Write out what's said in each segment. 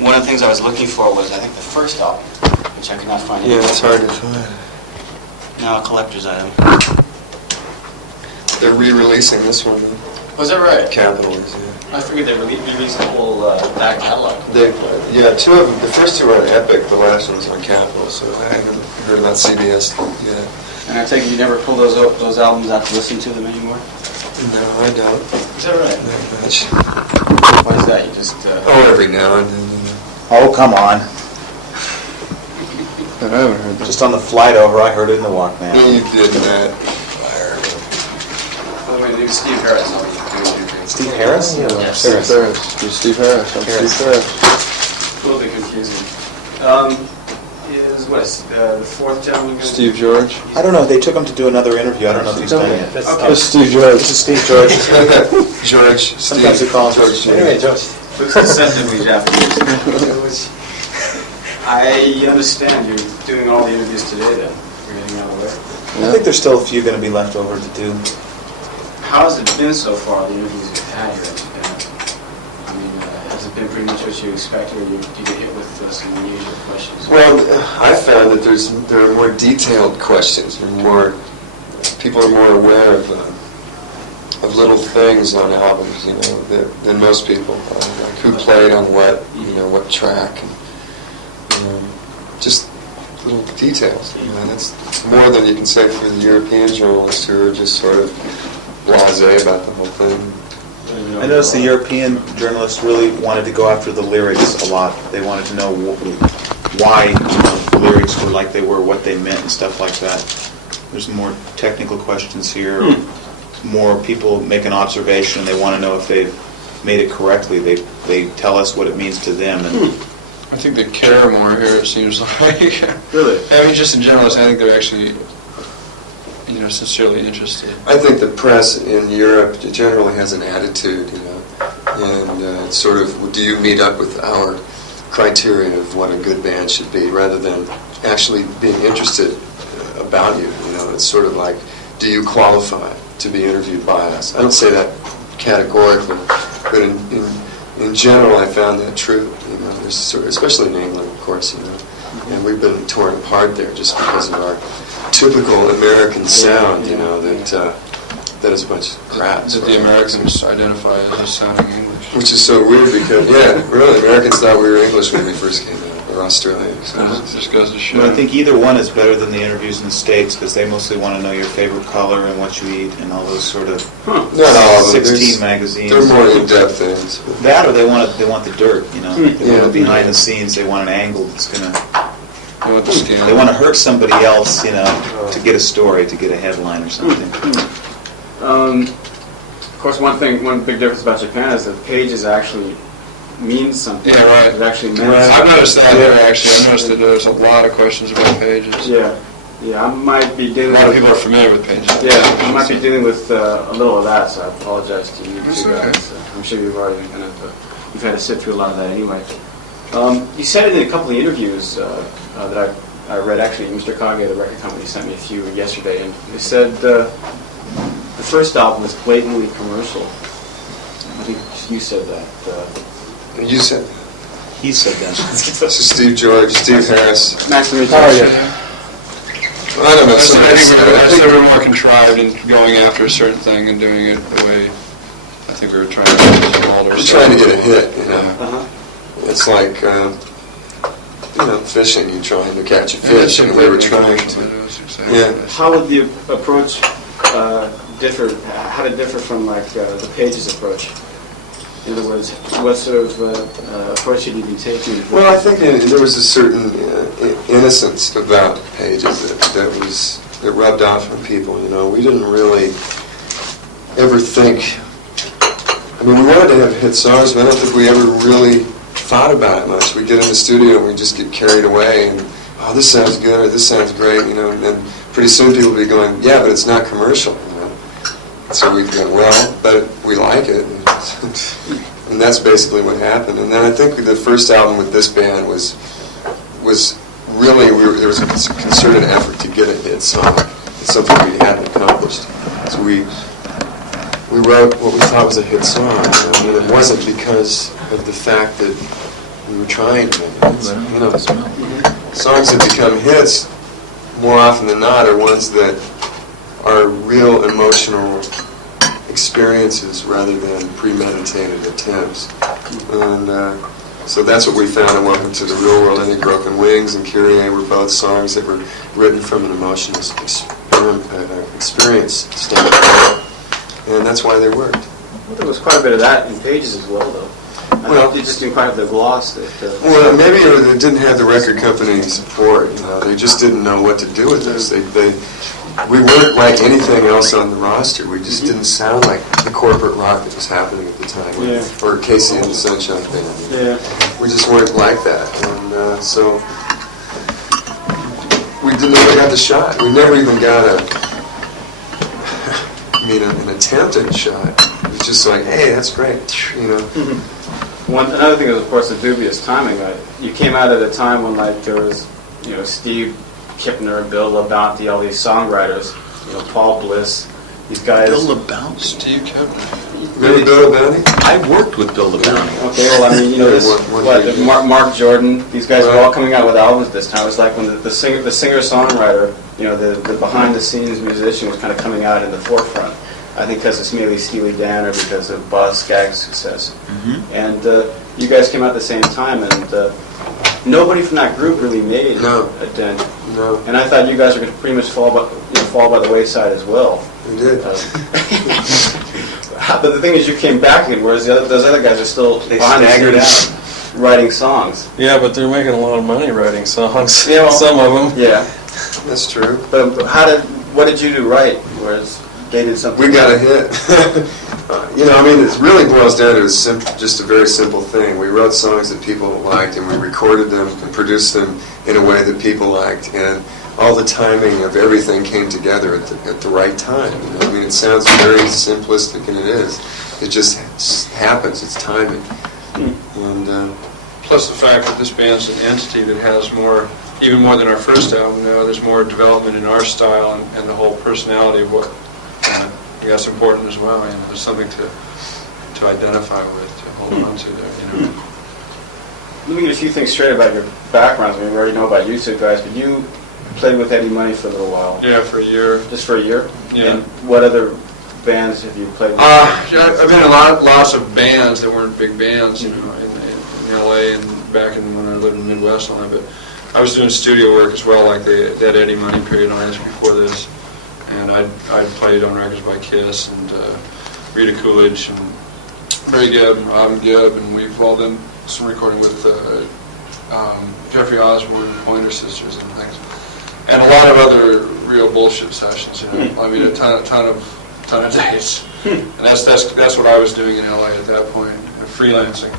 one of the things I was looking for was, I think, the first album, which I could not find. Yeah, it's hard to find. Now a collector's item. They're re-releasing this one. Was that right? Capitol is, yeah. I figured they released the whole back catalog. Yeah, two of them. The first two were on Epic. The last one was on Capitol. So I haven't heard about CBS yet. And I take it you never pull those albums out to listen to them anymore? No, I don't. Is that right? Not much. Why is that? You just... Oh, every now and then. Oh, come on. I haven't heard that. Just on the flight over, I heard it in the Walkman. Yeah, you did that. By the way, it was Steve Farris. Steve Harris? Yeah, Yes. Steve Farris. You're Steve Harris. I'm Steve Farris. A little bit confusing. The fourth gentleman going to... Steve George. I don't know, they took him to do another interview. I don't know if he's done it yet. Okay. That's Steve George. This is Steve George. George. Sometimes Steve. he calls George. George. Anyway, George. Looks deceptively Japanese. I understand you're doing all the interviews today then. You're getting out of the way. I think there's still a few going to be left over to do. How has it been so far, the interviews you've had here? Has it been pretty much what you expected, or do you get hit with some unusual questions? Well, I found that there are more detailed questions, people are more aware of little things on albums, than most people. Like who played on what, what track, and, just little details. That's more than you can say for the European journalists who are just sort of blasé about the whole thing. I noticed the European journalists really wanted to go after the lyrics a lot. They wanted to know why the lyrics were like they were, what they meant, and stuff like that. There's more technical questions here. More people make an observation, and they want to know if they've made it correctly. They tell us what it means to them. And I think they care more here, it seems like. Really? I mean, just in general, I think they're actually, sincerely interested. I think the press in Europe generally has an attitude, and it's sort of, do you meet up with our criteria of what a good band should be, rather than actually being interested about you. It's sort of like, do you qualify to be interviewed by us? I don't say that categorically, but in general, I found that true. Especially in England, of course, and we've been torn apart there just because of our typical American sound, that is a bunch of crap. That the Americans identify as sounding English. Which is so weird because, really, Americans thought we were English when we first came out, or Australians. So. It just goes to show. But I think either one is better than the interviews in the States, because they mostly want to know your favorite color and what you eat and all those sort of Not all of them. 16 magazines. They're more in-depth things. That, or they want the dirt, They Yeah. want behind the scenes. They want an angle that's gonna. They want the scale. They want to hurt somebody else, to get a story, to get a headline or something. Of course, one big difference about Japan is that pages actually mean something. Yeah, right. It actually meant I've something. noticed that there, actually. I've noticed that there's a lot of questions about pages. Yeah, I might be A dealing lot of with... people are familiar with pages. Yeah, I might be dealing with a little of that, so I apologize to you That's two okay. guys. I'm sure you've already you've had to sit through a lot of that anyway. You said it in a couple of interviews that I read, actually. Mr. Kage, the record company, sent me a few yesterday, and they said the first album was blatantly commercial. I think you said that. You said He said that. this is Steve George, Steve Harris. Nice to meet you. How are you? Well, I don't know. I think I we're more contrived in going after a certain thing and doing it the way I think we were trying to do Walter. We're trying to get a hit, Uh-huh. It's like, fishing. You're trying to catch a fish, and we were trying to. Yeah. How would the approach differ? How did it differ from the Pages approach? In other words, what sort of approach should you be taking? Well, I think there was a certain innocence about Pages that rubbed off on people. We didn't really ever think. I mean, we wanted to have hit songs, but I don't think we ever really thought about it much. We get in the studio and we just get carried away, and this sounds good or this sounds great, and then pretty soon people will be going, yeah, but it's not commercial. So we go, well, but we like it. And that's basically what happened. And then I think the first album with this band was really, there was a concerted effort to get a hit song. It's something we hadn't accomplished. So we wrote what we thought was a hit song. And it wasn't because of the fact that We were trying to. You know, songs that become hits more often than not are ones that are real emotional experiences rather than premeditated attempts. And so that's what we found in Welcome to the Real World. I think Broken Wings and Kyrie were both songs that were written from an emotional experience standpoint, and that's why they worked. Well, there was quite a bit of that in Pages as well, though. Well, you just didn't quite have the gloss that... Well, maybe they didn't have the record company support. You know, they just didn't know what to do with us. We weren't like anything else on the roster. We just didn't sound like the corporate rock that was happening at the time, or Casey and the Sunshine Band. Yeah. We just weren't like that, and so we never got the shot. We never even got an attempt at a shot. It was just like, hey, that's great, you know. Another thing is, of course, the dubious timing. You came out at a time when, like, there was, you know, Steve Kipner, Bill LaBounty, all these songwriters, you know, Paul Bliss, these guys. Bill LaBounty? Steve Kipner. Remember Bill LaBounty? I worked with Bill LaBounty. Okay, well, I mean, you know, Mark Jordan, these guys were all coming out with albums this time. It was like when the singer-songwriter, you know, the behind-the-scenes musician was kind of coming out in the forefront. I think because of Smealy Steely Dan or because of Boz Scaggs' success. And you guys came out at the same time, and nobody from that group really made a dent. No. And I thought you guys were going to pretty much fall by the wayside as well. We did. But the thing is, you came back in, whereas those other guys are still behind the scenes writing songs. Yeah, but they're making a lot of money writing songs. Yeah, well, some of them. Yeah. That's true. But what did you do right, whereas they did something? We got a hit. You know, I mean, it really boils down to just a very simple thing. We wrote songs that people liked, and we recorded them and produced them in a way that people liked, and all the timing of everything came together at the right time. You know? I mean, it sounds very simplistic, and it is. It just happens. It's timing. And Plus the fact that this band's an entity that has more, even more than our first album, you know, there's more development in our style and the whole personality of what, I think that's important as well. You know, there's something to identify with, to hold on to there, you know. Let me get a few things straight about your backgrounds. I mean, we already know about you two guys, but you played with Eddie Money for a little while. Yeah, for a year. Just for a year? Yeah. And what other bands have you played with? I've been in lots of bands that weren't big bands, you know, in L.A. and back when I lived in the Midwest and all that, but I was doing studio work as well, like that Eddie Money period on this before this, and I'd played on records by Kiss and Rita Coolidge and Ray Gibb and Robin Gibb, and we've all done some recording with Jeffrey Osborne and Pointer Sisters and things, and a lot of other real bullshit sessions, you know. I mean, a ton of dates, and that's what I was doing in LA at that point, freelancing,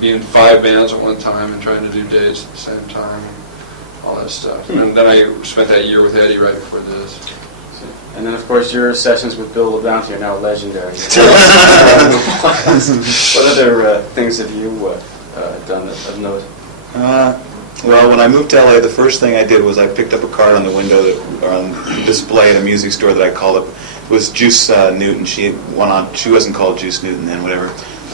being in 5 bands at one time and trying to do dates at the same time, and all that stuff. And then I spent that year with Eddie right before this. And then, of course, your sessions with Bill LaBounty are now legendary. What other things have you done of note? Well, when I moved to LA, the first thing I did was I picked up a card on the window or on display at a music store that I called up. It was Juice Newton. She wasn't called Juice Newton then, whatever.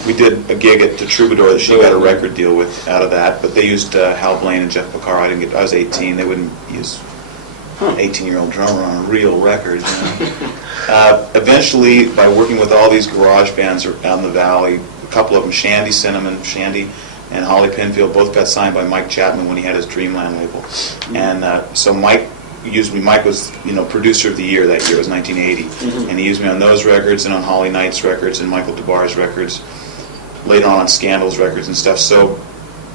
We did a gig at the Troubadour that she got a record deal with out of that, but they used Hal Blaine and Jeff Porcaro. I was 18. They wouldn't use an 18-year-old drummer on a real record. You know? Eventually, by working with all these garage bands out in the valley, a couple of them, Shandy and Holly Penfield, both got signed by Mike Chapman when he had his Dreamland label. And so Mike used me. Mike was, you know, producer of the year that year. It was 1980. And he used me on those records and on Holly Knight's records and Michael DeBar's records, later on Scandal's records and stuff. So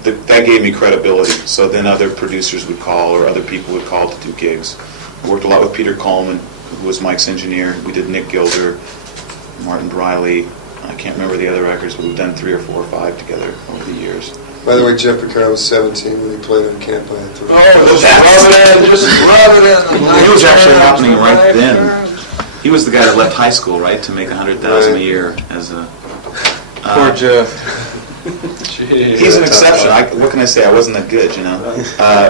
that gave me credibility. So then other producers would call or other people would call to do gigs. Worked a lot with Peter Coleman, who was Mike's engineer. We did Nick Gilder, Martin Briley. I can't remember the other records, but we've done 3 or 4 or 5 together over the years. by the way, Jeff Porcaro was 17 when he played on Camp By the Oh, just rub it in. It was actually happening right then. He was the guy that left high school, right, to make $100,000 a year as a. Poor Jeff. He's an exception. What can I say? I wasn't that good, you know.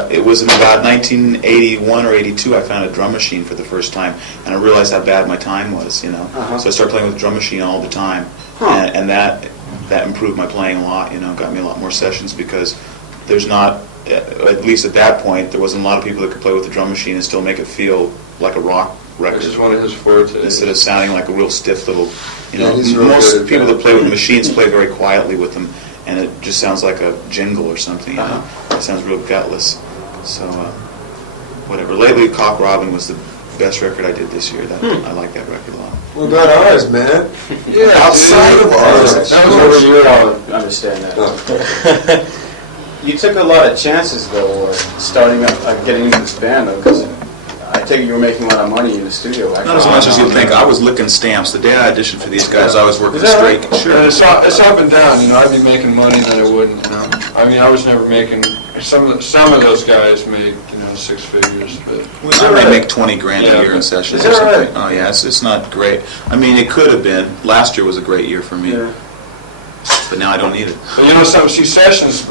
It was in about 1981 or 82 I found a drum machine for the first time, and I realized how bad my time was, you know. So I started playing with a drum machine all the time, and that that improved my playing a lot. Got me a lot more sessions because there's not, at least at that point, there wasn't a lot of people that could play with the drum machine and still make it feel like a rock record. Which is one of his fortes. Instead of sounding like a real stiff little, Yeah, he's real good most at people that. that play with machines play very quietly with them, and it just sounds like a jingle or something. It sounds real gutless. So, whatever. Lately, Cock Robin was the best record I did this year. I like that record a lot. What about ours, man? Yeah, Outside of ours. That was over here. I understand that. Oh. You took a lot of chances, though, starting up, getting into this band, though, because I take it you were making a lot of money in the studio. Not as much as you'd think. I was licking stamps. The day I auditioned for these guys, I was working Is that straight. right? Sure. It's up and down. I'd be making money, then I wouldn't. I mean, I was never making. Some of those guys make 6 figures, but I may make 20 grand Yeah. a year in sessions Is or that something. right? Oh yeah, it's not great. I mean, it could have been. Last year was a great year for me, Yeah. but now I don't need it. but sessions.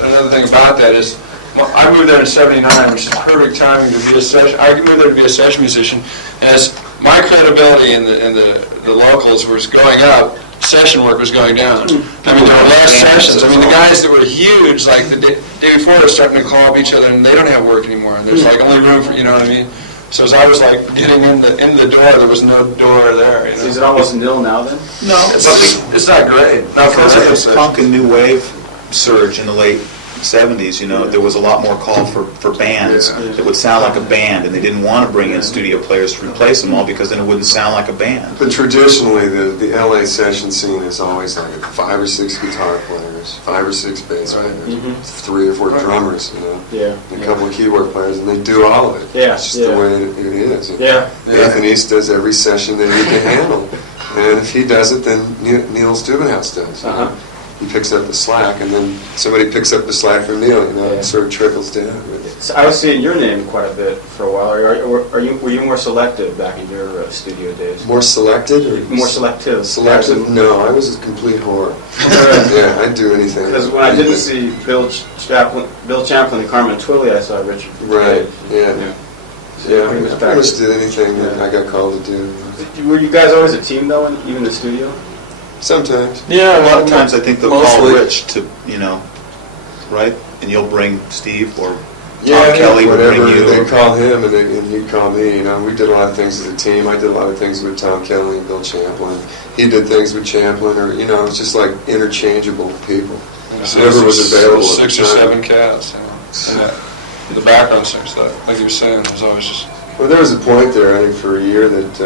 Another thing about that is, I moved there in '79, which is perfect timing to be a session. I moved there to be a session musician, and as my credibility in the locals was going up, session work was going down. I mean, there were less sessions. I mean, the guys that were huge, like the day before, they're starting to call up each other, and they don't have work anymore. And there's like only room for, you know what I mean? So as I was like getting in the door, there was no door there. Is it almost nil now, then? No, It's not great. Not for because of radio the sessions. punk and new wave surge in the late '70s, there was a lot more call for bands Yeah. that would sound like a band, and they didn't want to bring in studio players to replace them all because then it wouldn't sound like a band. But traditionally, the LA session scene is always like 5 or 6 guitar players, 5 or 6 bass players, 3 or 4 drummers, Yeah. and a couple of keyboard players, and they do all of it. Yeah, It's just yeah. the way it is. Yeah. Nathan East does every session that he can handle, and if he does it, then Neil Steubenhouse does. Uh-huh. He picks up the slack, and then somebody picks up the slack from Neil. Yeah. It sort of trickles down. So I was seeing your name quite a bit for a while. Were you more selective back in your studio days? More selected or More selective. Selective? No, I was a complete whore. Yeah, I'd do anything. Because when I didn't see Bill Champlin and Carmen Twilley, I saw Richard. Right. Yeah. Yeah. So Yeah, pretty I much pretty much did anything that Yeah. I got called to do. Were you guys always a team though, even in the studio? Sometimes. Yeah, A lot of times I think they'll call mostly. Rich to, right? And you'll bring Steve or Yeah, Tom Kelly would whatever. bring you. They'd call him and he'd call me. We did a lot of things as a team. I did a lot of things with Tom Kelly and Bill Champlin. He did things with Champlin, or it was just like interchangeable people. Whoever was available at the 6 or time. 7 cats. And the background singers, like you were saying, was always just. Well, there was a point there, I think, for a year that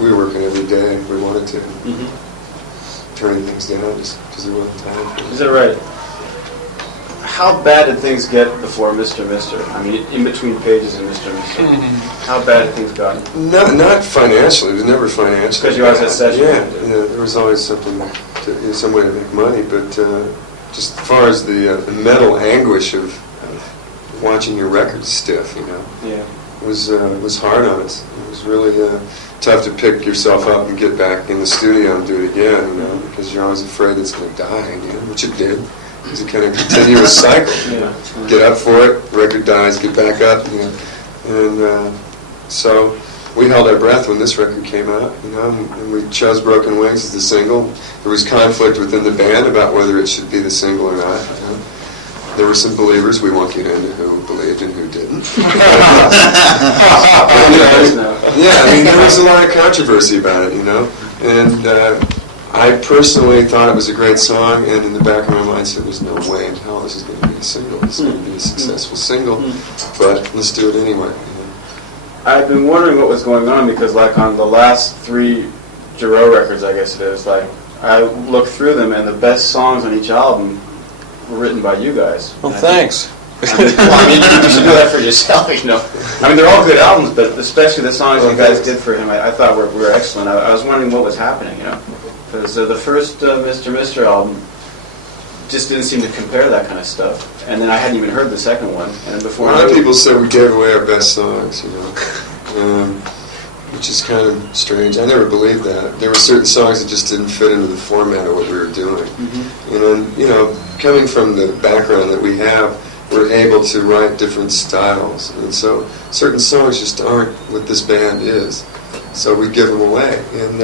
we were working every day if we wanted to, turning things down just because there wasn't time for it. Is that right? How bad did things get before Mr. Mister? I mean, in between pages and Mr. Mister. How bad had things gotten? Not financially. It was never financially. Because you always had sessions. Yeah, there was always some way to make money, but just as far as the mental anguish of watching your records stiff, Yeah. was hard on us. It was really tough to pick yourself up and get back in the studio and do it again, because you're always afraid it's going to die, which it did. It was a kind of continuous cycle. Yeah. Get up for it, record dies, get back up, and so we held our breath when this record came out, and we chose Broken Wings as the single. There was conflict within the band about whether it should be the single or not. There were some believers, we won't get into who believed and who didn't. Yeah, there was a lot of controversy about it, and I personally thought it was a great song, and in the back of my mind said, there's no way in hell this is going to be a single. This is going to be a successful single, but let's do it anyway. I've been wondering what was going on because, like, on the last 3 Giro records, I guess it is, like, I looked through them and the best songs on each album were written by you guys. Well, And I think- thanks. I mean, you should do that for yourself, I mean, they're all good albums, but especially the songs you guys did for him, I thought were excellent. I was wondering what was happening, because the first Mr. Mister album just didn't seem to compare that kind of stuff. And then I hadn't even heard the second one. And before A lot of people said we gave away our best songs, which is kind of strange. I never believed that. There were certain songs that just didn't fit into the format of what we were doing. And coming from the background that we have, we're able to write different styles. And so certain songs just aren't what this band is. So we'd give them away, and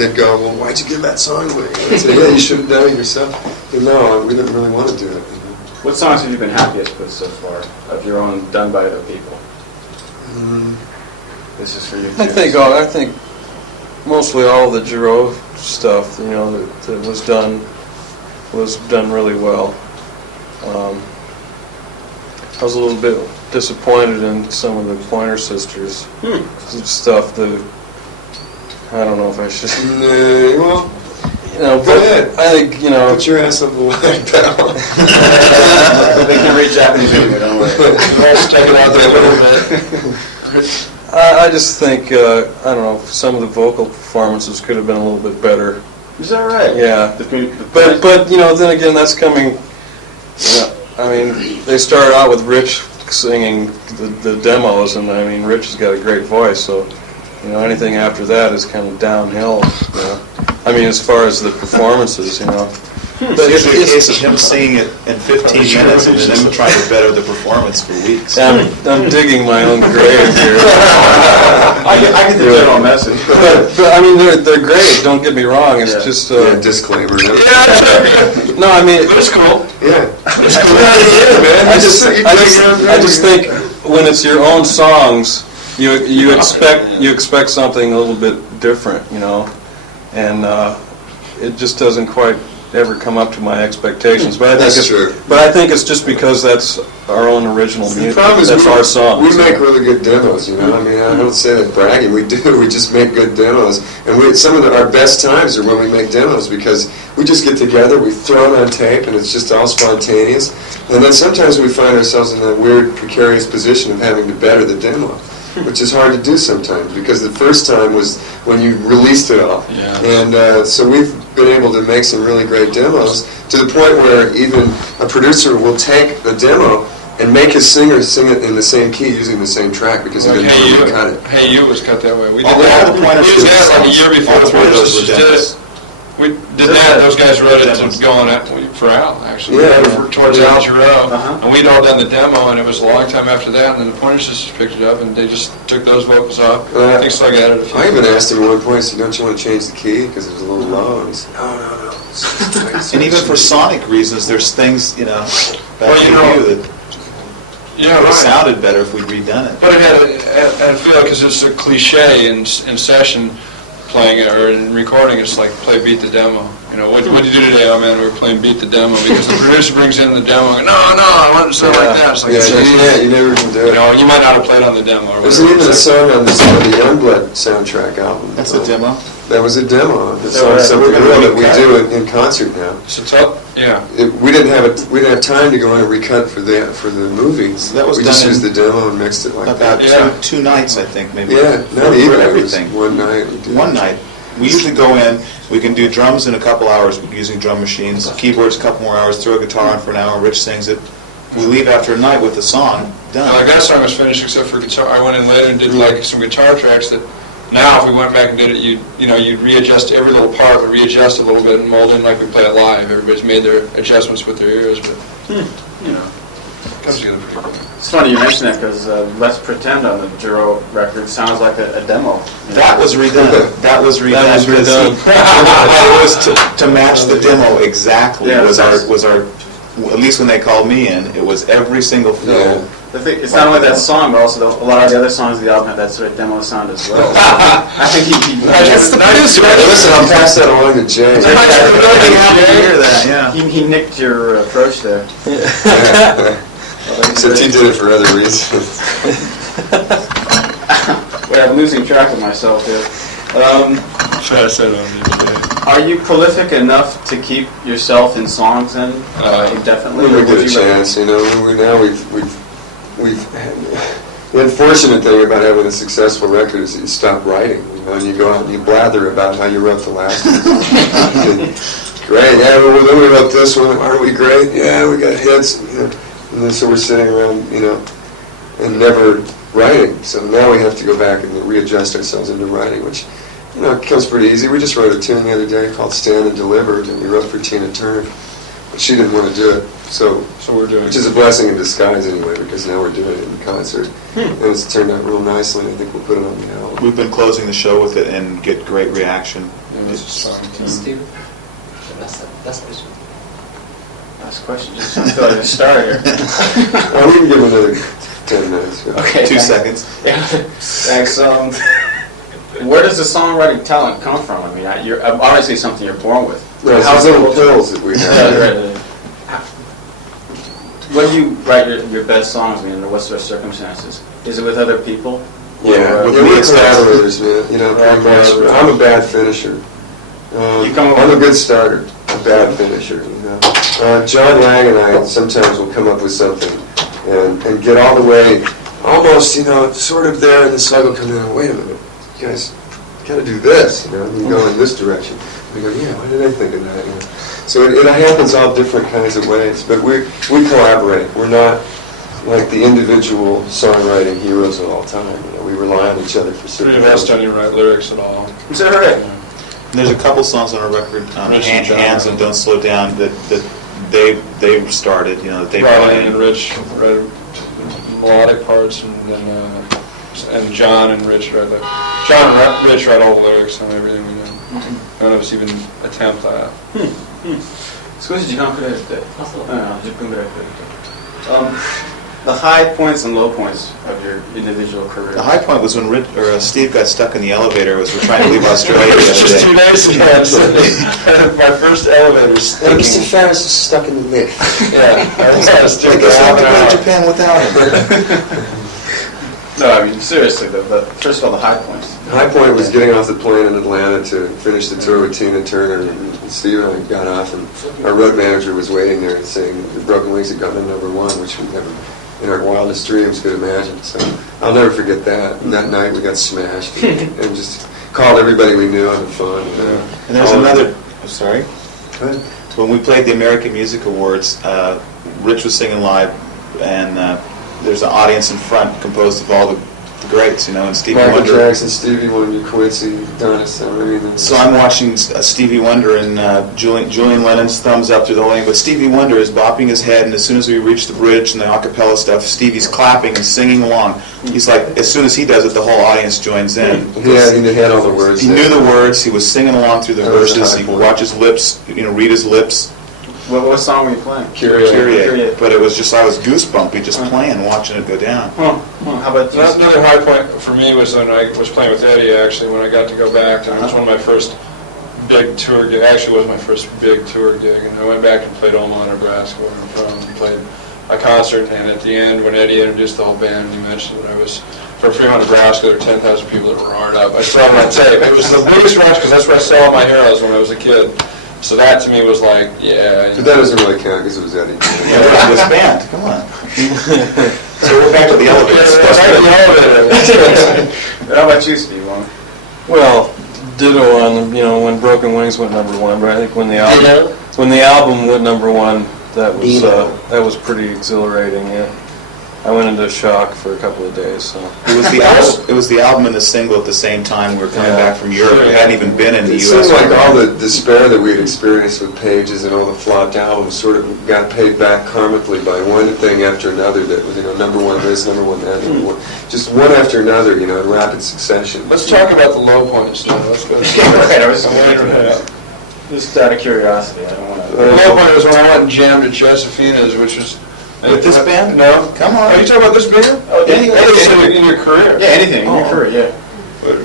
they'd go, well, why'd you give that song away? And I'd say, yeah, you should have done it yourself. And no, we didn't really want to do it. What songs have you been happiest with so far, of your own, done by other people? This is for you, too. I think mostly all the Giro stuff, that was done really well. I was a little bit disappointed in some of the Pointer Sisters stuff. I don't know if I should. Well, But go ahead. I think Put your ass up the line, pal. They can read Japanese anyway, don't worry. Let's take it out there a little bit. I just think I don't know, some of the vocal performances could have been a little bit better. Is that right? Yeah. But But then again, that's coming. I mean, they started out with Rich singing the demos, and I mean, Rich has got a great voice, so anything after that is kind of downhill. I mean, as far as the performances, But it's a case of him singing it in 15 minutes and then them trying to better the performance for weeks. I'm digging my own grave here. I get the general message. But I mean, they're great. Don't get me wrong. It's just Yeah, disclaimer. no. I mean, It's cool. Yeah. I just think when it's your own songs, you expect something a little bit different, and it just doesn't quite ever come up to my expectations. But I think That's true. But I think it's just because that's our own original The music. problem is That's our song. we make really good demos, I mean, I don't say that bragging. We do. We just make good demos. And some of our best times are when we make demos because we just get together, we throw it on tape, and it's just all spontaneous. And then sometimes we find ourselves in that weird, precarious position of having to better the demo, which is hard to do sometimes because the first time was when you released it all. Yeah. And so we've been able to make some really great demos to the point where even a producer will take the demo and make his singer sing it in the same key using the same track because he Like didn't want to cut it. Hey You was cut that way. We All did that. the Pointer We did that like a Sisters year before the songs, all three of Pointer those were Sisters did demos. it. We did that. Those guys wrote it to go on that for Al, actually. We Yeah. wrote it for towards Al Giro. Uh-huh. And we'd all done the demo, and it was a long time after that, and then the Pointer Sisters picked it up, and they just took those vocals off. I think Slug added a few. I even asked him at one point, I said, don't you want to change the key because it was a little low? And he said, no. And even for sonic reasons, there's things, back Well, to you know, you that Yeah, would have right. sounded better if we'd redone it. But it had a feel, because it's a cliche in session playing it, or in recording, it's like play Beat the Demo. What did you do today? Oh man, we were playing Beat the Demo, because the producer brings in the demo, and no, I want it to sound like that. It's like, Yeah, you never can do it. you might not have played on the demo. Or There's whatever. even a It's like- song on the Youngblood soundtrack album. That's a demo? That was a demo. It's that right? something We're gonna that we recut. do it in concert now. So tell, yeah. We didn't have time to go in and recut for the movies. That was we just done used the in demo and mixed it like About that. Yeah. two nights, I think, maybe. Yeah, not for even everything. One night. We did. One night. We usually go in, we can do drums in a couple hours using drum machines, keyboards a couple more hours, throw a guitar on for an hour, Rich sings it. We leave after a night with the song Well, done. that song was finished except for guitar. I went in later and did like some guitar tracks that now if we went back and did it, you'd readjust every little part, would readjust a little bit and mold in like we play it live. Everybody's made their adjustments with their ears, but it comes together pretty good. It's funny you mention that because Let's Pretend on the Giro record sounds like a demo. That was redone. That was redone. That was redone. It was to match the demo exactly. Yeah, was that's- our at least when they called me in, it was every single fill. The thing, it's not only that song, but also a lot of the other songs of the album have that sort of demo sound as well. I think he That's the producer. Listen, I'll pass that along to Jay. Hear that? Yeah. he nicked your approach there. Except he did it for other reasons. Wait, I'm losing track of myself here. Pass that on. Are you prolific enough to keep yourself in songs then indefinitely? When or we would get a you rather- chance, the unfortunate thing about having a successful record is that you stop writing, and you go out and you blather about how you wrote the last one. Great, yeah, well, then we wrote this one, aren't we great? Yeah, we got hits, and then so we're sitting around, and never writing. So now we have to go back and readjust ourselves into writing, which, comes pretty easy. We just wrote a tune the other day called Stand and Delivered, and we wrote for Tina Turner. But she didn't want to do it, so we're doing. which is a blessing in disguise anyway, because now we're doing it in concert, and it's turned out real nicely. And I think we'll put it on the album. We've been closing the show with it and get great reaction. Yeah, this is fun. Steve? Last question. Last question, just I feel like a star here. Well, we can give another 10 minutes. Yeah. Okay. 2 thanks. seconds. Yeah, thanks. Where does the songwriting talent come from? I mean, you're obviously something you're born with. No, it's How's those it- little pills that we Yeah, have. right. When do you write your best songs? I mean, under what sort of circumstances? Is it with other people? Yeah, Or, with we're me, it's collaborators, man. You know, pretty much. I'm a bad finisher. You come up I'm a with- good starter, a bad finisher. You know, John Lang and I sometimes will come up with something and get all the way, almost, you know, sort of there, and the slug will come in. Wait a minute, you guys got to do this. You know, and you go in this direction. We go, yeah, why did I think of that? You know? So it happens all different kinds of ways, but we collaborate. We're not like the individual songwriting heroes of all time. You know, we rely on each other for Pretty certain invest things. on you write lyrics at all. Is that right? And there's a couple songs on our record, Rich and John. Hands and Don't Slow Down, that they started, you know, that they brought Brian and in. Rich write melodic parts, and then and John and Rich write John and Rich write all the lyrics on everything we do. None of us even attempt that. Scusi, ci manca the high points and low points of your individual career. The high point was when Steve got stuck in the elevator as we're trying to leave Australia the It was other just 2 day. days ago. I'm sitting- My first elevator stinking. Farris is stuck in the lift. Yeah, I was I sitting guess for I'll half have to an go hour. to Japan without him. No, I mean, seriously, first of all, the high points. High point was getting off the plane in Atlanta to finish the tour with Tina Turner, and Steve and I got off, and our road manager was waiting there and saying the Broken Wings had gotten to #1, which we never, in our wildest dreams, could imagine. So I'll never forget that. And that night we got smashed and just called everybody we knew on the phone. You know. And there's another, I'm sorry, Go ahead. when we played the American Music Awards, Rich was singing live, and there's an audience in front composed of all the greats, you know, and Stevie Michael Wonder. Jackson, Stevie Wonder, Quincy, Donna Summer. I mean, So I'm watching Stevie Wonder, and Julian Lennon's thumbs up through the whole thing, but Stevie Wonder is bopping his head, and as soon as we reach the bridge and the a cappella stuff, Stevie's clapping and singing along. He's like, as soon as he does it, the whole audience joins in. yeah, he had all the words. He knew the words, he was singing along through the That was verses, high he could point. watch his lips, you know, read his lips. What song were you playing? Kyrie. But it was just, I was goosebumpy just playing, watching it go down. How about you? Another high point for me was when I was playing with Eddie, actually, when I got to go back. And it was one of my first big tour gigs. Actually, it was my first big tour gig. And I went back and played Omaha, Nebraska, where I'm from, and played a concert. And at the end, when Eddie introduced the whole band, he mentioned that I was from Fremont, Nebraska. There were 10,000 people that roared up. I saw it on tape. It was the biggest rush because that's where I saw all my heroes when I was a kid. So that to me was like, yeah. But that doesn't really count because it was Eddie. Yeah, it was this band, come on. So we're back to the elevator. How about you, Steve? Well, ditto on, you know, when Broken Wings went #1, but I think when the album went #1, that was pretty exhilarating. Yeah, I went into shock for a couple of days. So It was the album and the single at the same time. We were coming back from Europe. We hadn't even been in the It U.S. seemed like all the despair that we'd experienced with Pages and all the flopped albums sort of got paid back karmically by one thing after another that was, you know, #1 this, #1 that, #1, just one after another, you know, in rapid succession. Let's talk about the low points now. Let's go. Right, I was Yeah. just out of curiosity. I don't want The low point was when I went and jammed at Josefina's, which was... With this band? No. Come on. Are you talking about this band? Oh, yeah. Anything in your career. Yeah, anything. Oh. Your career, yeah.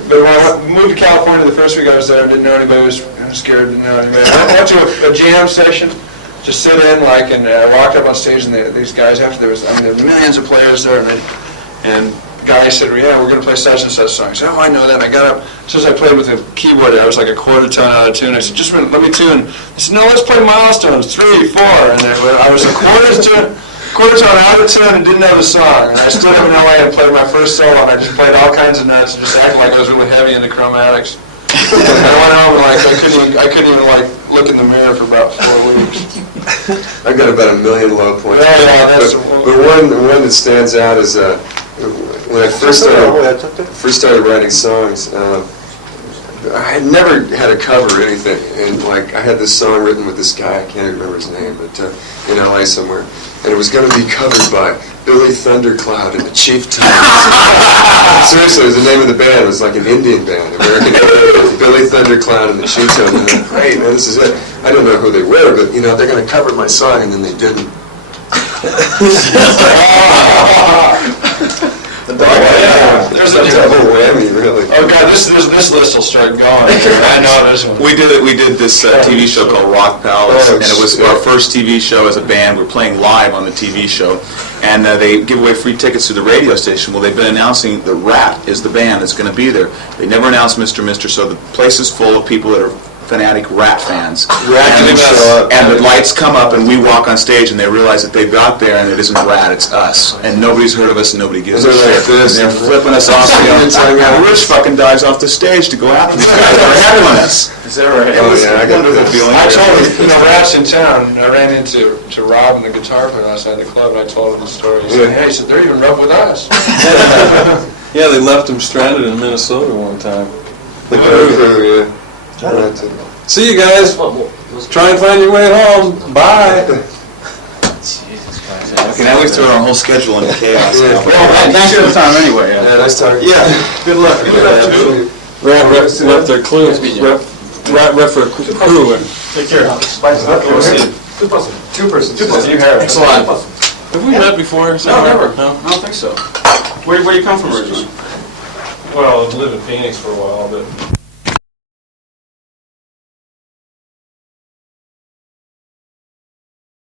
But when I moved to California, the first week I was there, I didn't know anybody. I was scared, didn't know anybody. I went to a jam session to sit in, like, and I walked up on stage, and these guys, after there were millions of players there, and the guy said, well, yeah, we're going to play such and such song. I said, oh, I know that. And I got up, as soon as I played with the keyboard, I was like a quarter tone out of tune. I said, just a minute, let me tune. They said, no, let's play Milestones, 3, 4. And I was a quarter tone out of tune and didn't know the song. And I stood up in LA and played my first solo, and I just played all kinds of notes and just acted like I was really heavy into chromatics. And I went home and like I couldn't even like look in the mirror for about 4 weeks. I got about 1 million low points. Yeah, that's but one that stands out is when I first started writing songs. I had never had a cover or anything, and like I had this song written with this guy, I can't even remember his name, but in LA somewhere, and it was going to be covered by Billy Thundercloud and the Chieftains. Seriously, it was the name of the band. It was like an Indian band, American Indian band. Billy Thundercloud and the Chieftains. And I'm like, great, man, this is it. I don't know who they were, but you know, they're going to cover my song, and then they didn't. There's a double whammy, really. Oh God, this list will start going. I know this one. We did this TV show called Rock Palace, Oh, and it was shit. our first TV show as a band. We're playing live on the TV show, and they give away free tickets to the radio station. Well, they've been announcing the Rat is the band that's going to be there. They never announced Mr. So the place is full of people that are fanatic Rat fans. And the lights come up, and we walk on stage, and they realize that they've got there, and it isn't Rat, it's us. And nobody's heard of us, and nobody gives a They're like shit. this. And they're flipping us off. And Rich fucking dives off the stage to go after these guys that are ahead of us. Is that right? It was yeah, I a got wonderful this. feeling. I told him, you know, Rat's in town, and I ran into Rob and the guitar player outside the club, and I told him the story. He said, hey, he said, they're even rough with us. Yeah, they left him stranded in Minnesota one time. The crew, yeah. That's it. See you guys. Try and find your way home. Bye. Jesus Christ. Okay, now we've thrown our whole schedule into chaos. Yeah. Well, thanks for the time anyway. Yeah, nice talking. Yeah, good luck. Rat left their clue. Rat for a crew. Take care. Two-person. You have. Excellent. Have we met before? No, never. No. I don't think so. Where do you come from originally? Well, I lived in Phoenix for a while, but